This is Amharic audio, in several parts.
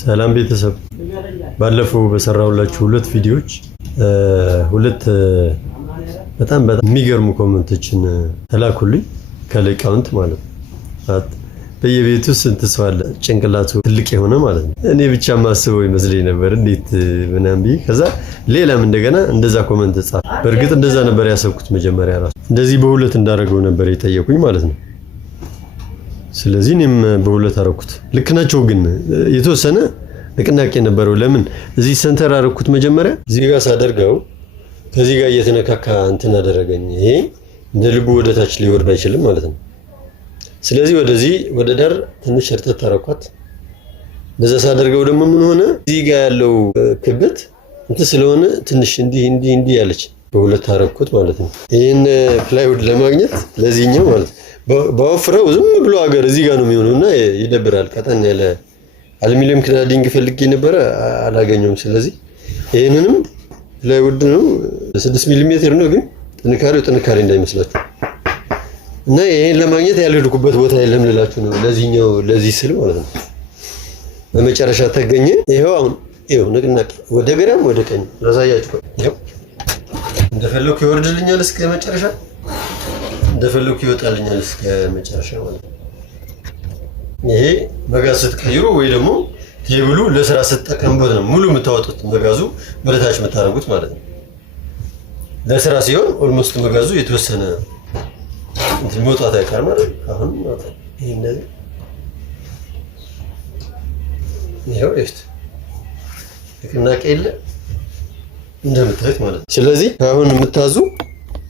ሰላም ቤተሰብ ባለፈው በሰራሁላችሁ ሁለት ቪዲዮዎች ሁለት በጣም የሚገርሙ ኮሜንቶችን ተላኩልኝ ከሊቃውንት ማለት ነው። በየቤቱ ስንት ሰው አለ ጭንቅላቱ ትልቅ የሆነ ማለት ነው። እኔ ብቻ ማስበው ይመስለኝ ነበር እንዴት ምናምን ቢ ከዛ ሌላም እንደገና እንደዛ ኮሜንት ጻፈ። በእርግጥ እንደዛ ነበር ያሰብኩት መጀመሪያ ራሱ እንደዚህ በሁለት እንዳደረገው ነበር የጠየቁኝ ማለት ነው። ስለዚህ እኔም በሁለት አረኩት። ልክ ናቸው ግን የተወሰነ ንቅናቄ ነበረው። ለምን እዚህ ሰንተር አረኩት መጀመሪያ እዚህ ጋር ሳደርገው ከዚህ ጋር እየተነካካ እንትን አደረገኝ። ይሄ እንደ ልቡ ወደ ታች ሊወርድ አይችልም ማለት ነው። ስለዚህ ወደዚህ ወደ ዳር ትንሽ እርጥት አረኳት። እንደዛ ሳደርገው ደግሞ ምን ሆነ እዚህ ጋር ያለው ክብት እንትን ስለሆነ ትንሽ እንዲህ ያለች በሁለት አረኩት ማለት ነው። ይሄን ፕላይውድ ለማግኘት ለዚህኛው ማለት ባወፍረው ዝም ብሎ አገር እዚህ ጋር ነው የሚሆነውና ይደብራል። ቀጠን ያለ አሉሚኒየም ክላዲንግ ፈልጌ ነበር አላገኘውም። ስለዚህ ይሄንንም ፕላይውድ ነው 6 ሚሜ ነው ግን ጥንካሬ እንዳይመስላችሁ እና ይሄን ለማግኘት ያልሄድኩበት ቦታ የለም ልላችሁ ነው። ለዚህ ስል ማለት ነው። በመጨረሻ ተገኘ። ይሄው አሁን ይሄው ንቅናቄ ወደ ግራም ወደ ቀኝ ላሳያችሁ። ይሄው እንደፈለኩ ይወርድልኛል እስከ መጨረሻ እንደፈለኩ ይወጣልኛል እስከ መጨረሻ ማለት ነው። ይሄ መጋዝ ስትቀይሩ ወይ ደግሞ ቴብሉ ለስራ ስትጠቀሙበት ነው ሙሉ የምታወጡት መጋዙ ወደታች የምታረጉት ማለት ነው። ለስራ ሲሆን ኦልሞስት መጋዙ የተወሰነ እንትን መውጣት አይቀርም ማለት አሁን ማለት ይሄ እንደዚህ ይሄው እስቲ ንቅናቄ የለ እንደምታዩት ማለት ነው። ስለዚህ አሁን የምታዙ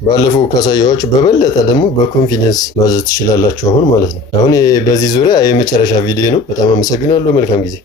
ባለፈው ካሳያችሁ በበለጠ ደግሞ በኮንፊደንስ ማዘዝ ትችላላችሁ አሁን ማለት ነው። አሁን በዚህ ዙሪያ የመጨረሻ ቪዲዮ ነው። በጣም አመሰግናለሁ። መልካም ጊዜ